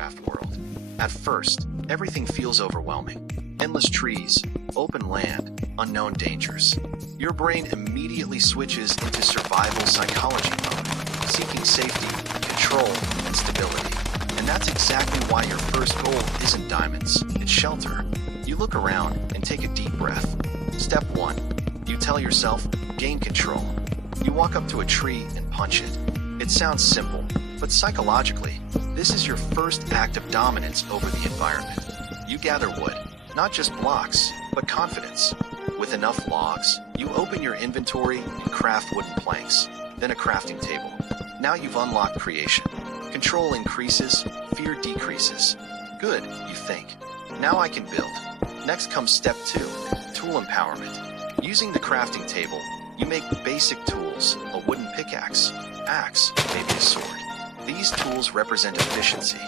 Minecraft world. At first, everything feels overwhelming. Endless trees, open land, unknown dangers. Your brain immediately switches into survival psychology mode, seeking safety, control, and stability. And that's exactly why your first goal isn't diamonds, it's shelter. You look around and take a deep breath. Step 1. You tell yourself, gain control. You walk up to a tree and punch it. It sounds simple, but psychologically, this is your first act of dominance over the environment. You gather wood, not just blocks, but confidence. With enough logs, you open your inventory and craft wooden planks, then a crafting table. Now you've unlocked creation. Control increases, fear decreases. Good, you think. Now I can build. Next comes step 2, tool empowerment. Using the crafting table, you make basic tools, a wooden pickaxe, axe, maybe a sword. These tools represent efficiency.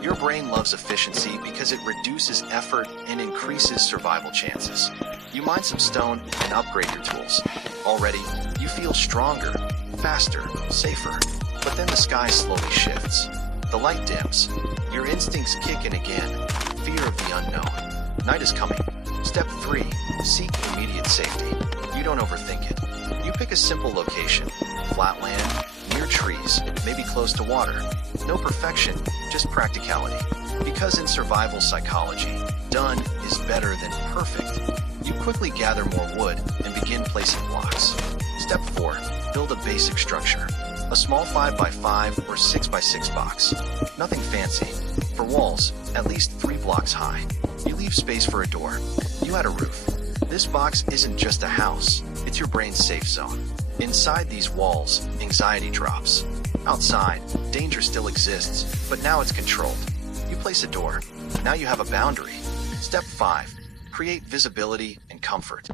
Your brain loves efficiency because it reduces effort and increases survival chances. You mine some stone and upgrade your tools. Already, you feel stronger, faster, safer. But then the sky slowly shifts. The light dims. Your instincts kick in again. Fear of the unknown. Night is coming. Step 3. Seek immediate safety. You don't overthink it. You pick a simple location. Flat land, near trees, maybe close to water. No perfection, just practicality. Because in survival psychology, done is better than perfect. You quickly gather more wood and begin placing blocks. Step 4. Build a basic structure. A small 5x5 or 6x6 box. Nothing fancy. For walls, at least 3 blocks high. You leave space for a door. You add a roof. This box isn't just a house, it's your brain's safe zone. Inside these walls, anxiety drops. Outside, danger still exists, but now it's controlled. You place a door. Now you have a boundary. Step 5. Create visibility and comfort.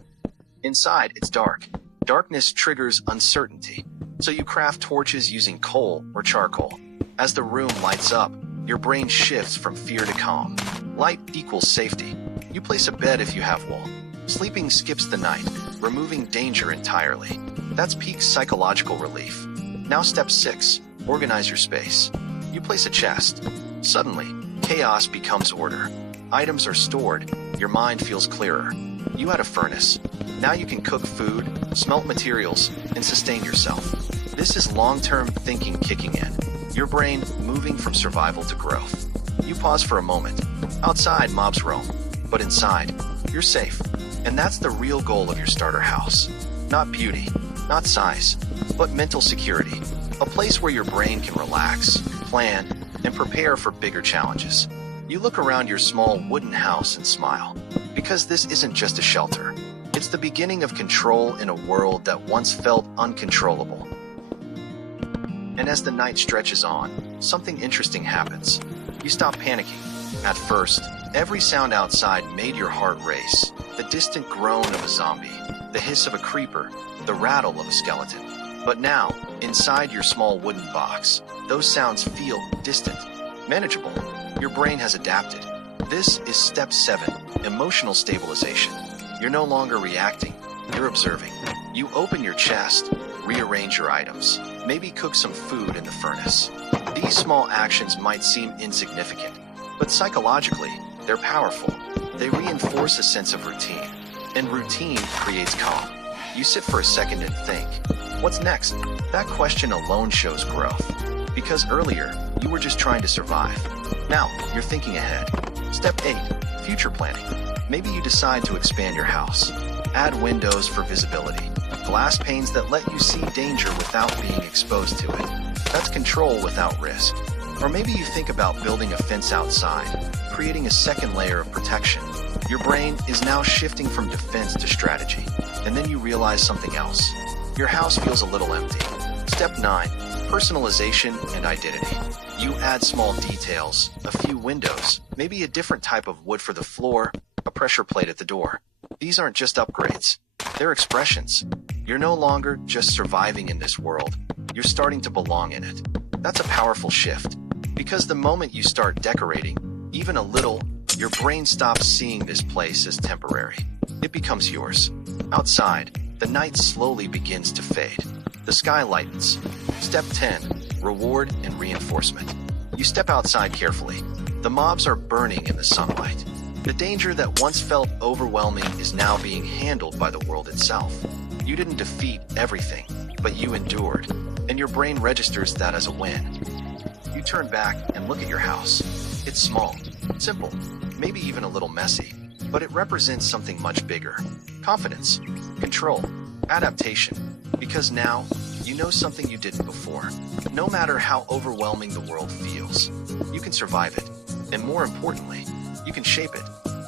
Inside, it's dark. Darkness triggers uncertainty. So you craft torches using coal or charcoal. As the room lights up, your brain shifts from fear to calm. Light equals safety. You place a bed if you have wool. Sleeping skips the night, removing danger entirely. That's peak psychological relief. Now step 6. Organize your space. You place a chest. Suddenly, chaos becomes order. Items are stored. Your mind feels clearer. You add a furnace. Now you can cook food, smelt materials, and sustain yourself. This is long-term thinking kicking in. Your brain moving from survival to growth. You pause for a moment. Outside, mobs roam. But inside, you're safe. And that's the real goal of your starter house. Not beauty, not size, but mental security. A place where your brain can relax, plan, and prepare for bigger challenges. You look around your small wooden house and smile. Because this isn't just a shelter. It's the beginning of control in a world that once felt uncontrollable. And as the night stretches on, something interesting happens. You stop panicking. At first, every sound outside made your heart race. The distant groan of a zombie, the hiss of a creeper, the rattle of a skeleton. But now, inside your small wooden box, those sounds feel distant, manageable. Your brain has adapted. This is step 7, emotional stabilization. You're no longer reacting, you're observing. You open your chest, rearrange your items, maybe cook some food in the furnace. These small actions might seem insignificant, but psychologically, they're powerful. They reinforce a sense of routine, and routine creates calm. You sit for a second and think, what's next? That question alone shows growth. Because earlier, you were just trying to survive. Now, you're thinking ahead. Step 8, future planning. Maybe you decide to expand your house. Add windows for visibility. Glass panes that let you see danger without being exposed to it. That's control without risk. Or maybe you think about building a fence outside, creating a second layer of protection. Your brain is now shifting from defense to strategy. And then you realize something else. Your house feels a little empty. Step 9, personalization and identity. You add small details, a few windows, maybe a different type of wood for the floor, a pressure plate at the door. These aren't just upgrades. They're expressions. You're no longer just surviving in this world. You're starting to belong in it. That's a powerful shift. Because the moment you start decorating, even a little, your brain stops seeing this place as temporary. It becomes yours. Outside, the night slowly begins to fade. The sky lightens. Step 10, reward and reinforcement. You step outside carefully. The mobs are burning in the sunlight. The danger that once felt overwhelming is now being handled by the world itself. You didn't defeat everything, but you endured, and your brain registers that as a win. You turn back and look at your house. It's small, simple, maybe even a little messy, but it represents something much bigger. Confidence, control, adaptation, because now you know something you didn't before. No matter how overwhelming the world feels, you can survive it, and more importantly, you can shape it.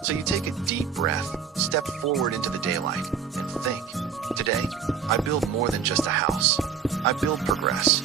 So you take a deep breath, step forward into the daylight, and think. Today, I build more than just a house. I build progress.